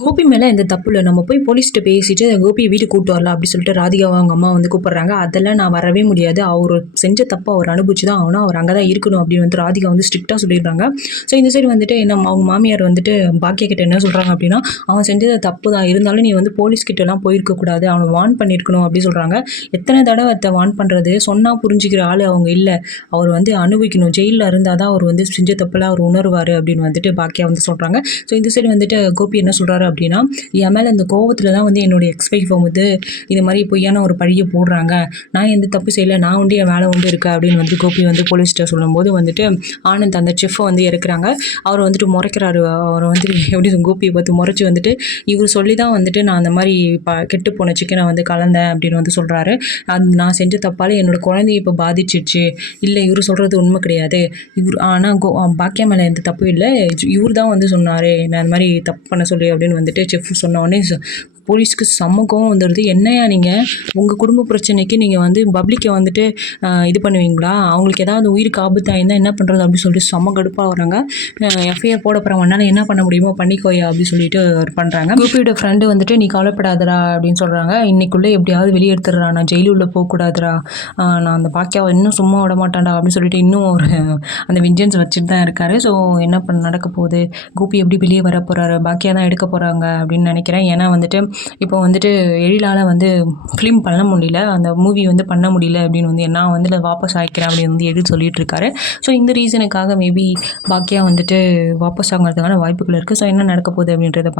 கோபி மேல எந்த தப்பு இல்ல. நம்ம போய் போலீஸ்ட்ட பேசிட்டு கோபிய வீட்டுக்கு கூட்டு வரலாம் அப்டி சொல்லிட்டு ராதிகாவ அவங்க அம்மா வந்து கூப்பிடுறாங்க. அதெல்லாம் நான் வரவே முடியாது. அவரு செஞ்ச தப்ப அவர் அனுபவிச்சு தான் ஆகணும். அவர் அங்க தான் இருக்கணும் அப்டின்னு வந்து ராதிகா வந்து ஸ்ட்ரிக்ட்டா சொல்லிடுறாங்க. ஸோ இந்த சைடு வந்துட்டு அவங்க மாமியார் வந்துட்டு பாக்கியா கிட்ட என்ன சொல்றாங்க அப்டின்னா, அவன் செஞ்சது தப்பு தான். இருந்தாலும் நீ வந்து போலீஸ் கிட்டலாம் போயிருக்க கூடாது. அவன வார்ன் பண்ணியிருக்கணும் அப்டி சொல்றாங்க. எத்தன தடவ அத வார்ன் பண்றது? சொன்னா புரிஞ்சுக்கிற ஆளு அவங்க இல்ல. அவர் வந்து அனுபவிக்கணும். ஜெயில்ல இருந்தா தான் அவர் வந்து செஞ்ச தப்பெல்லாம் அவர் உணருவாரு அப்டின்னு வந்துட்டு பாக்கியா வந்து சொல்றாங்க. ஸோ இந்த சைடு வந்துட்டு கோபி என்ன சொல்றாரு அப்படின்னா, என் மேலே இந்த கோவத்தில் தான் வந்து என்னுடைய எக்ஸ் ஒய்ஃப் வந்து இது மாதிரி பொய்யான ஒரு பழியை போடுறாங்க. நான் எந்த தப்பு செய்யலை, நான் உண்டு என் வேலை உண்டு இருக்கேன் அப்படின்னு வந்து கோபி வந்து போலீஸ்கிட்ட சொல்லும்போது வந்துட்டு ஆனந்த் அந்த செஃப்பை வந்து இறக்குறாங்க. அவர் வந்துட்டு முறைக்கிறாரு. அவரை வந்து எப்படி கோபியை பார்த்து முறைச்சி வந்துட்டு இவர் சொல்லி தான் வந்துட்டு நான் அந்த மாதிரி கெட்டு போன சிக்கனை வந்து கலந்தேன் அப்படின்னு வந்து சொல்கிறாரு. நான் செஞ்ச தப்பால் என்னோட குழந்தைய இப்போ பாதிச்சிடுச்சு. இல்லை இவர் சொல்கிறது உண்மை கிடையாது. இவர் ஆனால் பாக்கியா மேலே எந்த தப்பும் இல்லை. இவர் தான் வந்து சொன்னார் நான் அந்த மாதிரி தப்பு பண்ண சொல்லி அப்படின்னு வந்துட்டு செஃப் சொன்ன உடனே போலீஸ்க்கு செம்ம கோவம் வந்துடுது. என்னையா நீங்கள் உங்கள் குடும்ப பிரச்சனைக்கு நீங்கள் வந்து பப்ளிக்கை வந்துட்டு இது பண்ணுவீங்களா? அவங்களுக்கு ஏதாவது உயிருக்கு ஆபத்தாயிருந்தால் என்ன பண்ணுறது அப்படின்னு சொல்லிட்டு செம்ம கடுப்பாக வராங்க. எஃப்ஐஆர் போட போகிறவங்க உன்னால் என்ன பண்ண முடியுமோ பண்ணிக்கோயா அப்படின்னு சொல்லிட்டு பண்ணுறாங்க. கோபியோட ஃப்ரெண்டு வந்துட்டு நீ கவலைப்படாதடா அப்படின்னு சொல்கிறாங்க. இன்னைக்குள்ளே எப்படியாவது வெளியே எடுத்துடுறா, நான் ஜெயிலுள்ள போகக்கூடாதுடா, நான் அந்த பாக்கியாவை இன்னும் சும்மா விட மாட்டான்டா அப்படின்னு சொல்லிட்டு இன்னும் ஒரு அந்த வெஞ்சன்ஸ் வச்சுட்டு தான் இருக்காரு. ஸோ என்ன நடக்க போகுது, கோபி எப்படி வெளியே வர போகிறாரு, பாக்கியா தான் எடுக்க போகிறாங்க அப்படின்னு நினைக்கிறேன். ஏன்னா வந்துட்டு இப்போ வந்துட்டு எழிலால் வந்து ஃபிலிம் பண்ண முடியல, அந்த மூவி வந்து பண்ண முடியல அப்படின்னு வந்து நான் வந்து வாபஸ் ஆகிக்கிறேன் அப்படின்னு வந்து எழில் சொல்லிட்டு இருக்காரு. ஸோ இந்த ரீசனுக்காக மேபி பாக்கியா வந்துட்டு வாபஸ் ஆகிறதுக்கான வாய்ப்புகள் இருக்குது. ஸோ என்ன நடக்க போகுது அப்படின்றத பார்க்க